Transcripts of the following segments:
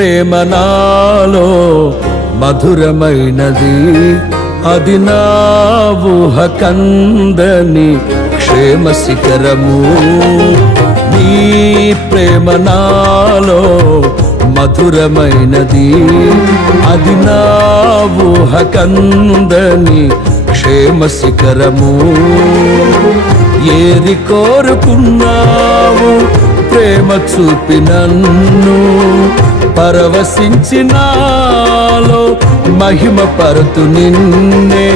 ప్రేమ నాలో మధురమైనది, అది నా ఊహ కందని క్షేమ శిఖరము. నీ ప్రేమ నాలో మధురమైనది, అది నా ఊహ కందని క్షేమ శిఖరము. ఏది కోరుకున్నావు ప్రేమ చూపి నన్ను పరవశించినాలో మహిమ పరుతు నిన్నే.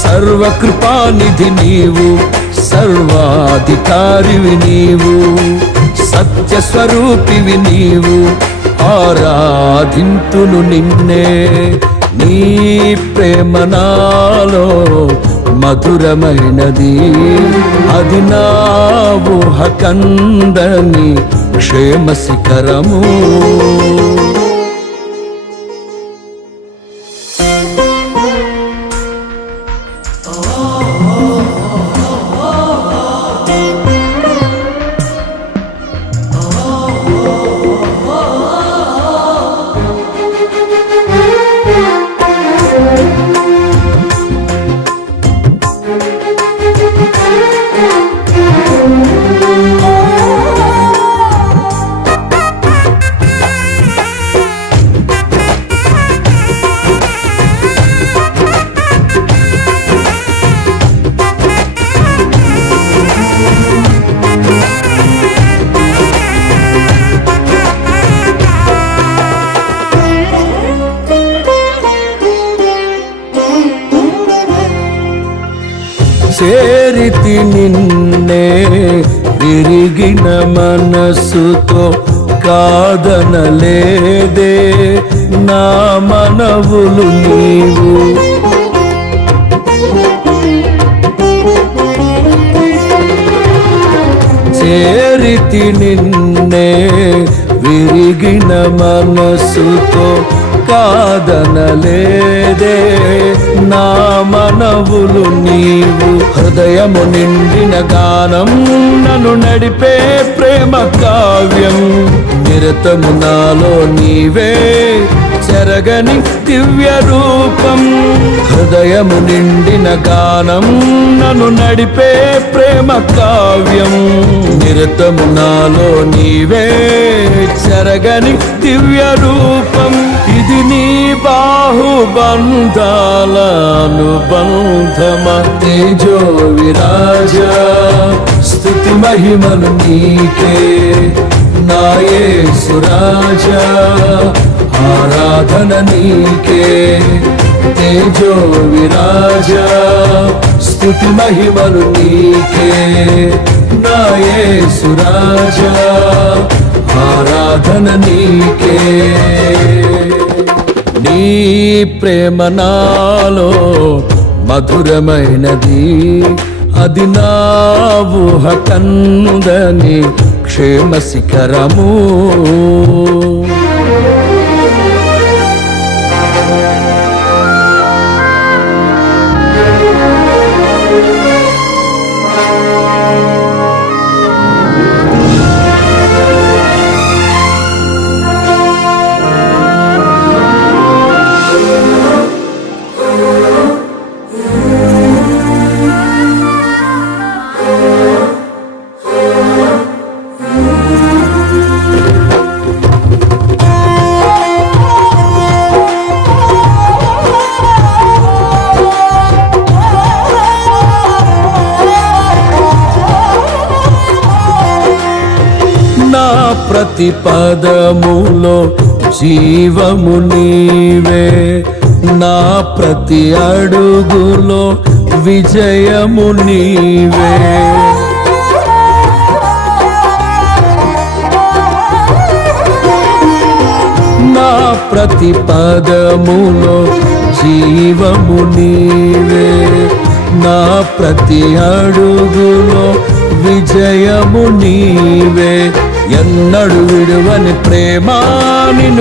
సర్వకృపానిధి నీవు, సర్వాధికారివి నీవు, సత్య స్వరూపివి నీవు, ఆరాధింతును నిన్నే. నీ ప్రేమ నాలో మధురమైనది, అది నా ఊహ కందని క్షేమ శిఖరము. చేరితి నిన్నే విరిగిన మనసుతో, కాదనలేదే నా మనవులు నీవు. చేరితి నిన్నే విరిగిన మనసుతో, కాదనలేదే నా మనవులు నీవు. హృదయము నిండిన గానం నన్ను నడిపే ప్రేమ కావ్యం, నిరతము నాలో నీవే చెరగని దివ్య రూపం. హృదయము నిండిన గానం నన్ను నడిపే ప్రేమ కావ్యం, నిరతము నాలో నీవే చెరగని దివ్య రూపం. ఇది నీ బాహుబంధాల అనుబంధమ. తేజో విరాజా స్తుతి మహిమలు నీకే, నా యేసు రాజా ఆరాధన నీకే. తేజో విరాజా స్తుతి మహిమలు నీకే, నా యేసు రాజా ఆరాధన నీకే. నీ ప్రేమ నాలో మధురమైనది, అది నా ఊహ కందని క్షేమ శిఖరము. ప్రతి పదములో జీవము నీవే, నా ప్రతి అడుగులో విజయము నీవే. నా ప్రతి పదములో జీవము నీవే, నా ప్రతి అడుగులో విజయము నీవే. ఎన్నడు విడువని ప్రేమ నిన్ను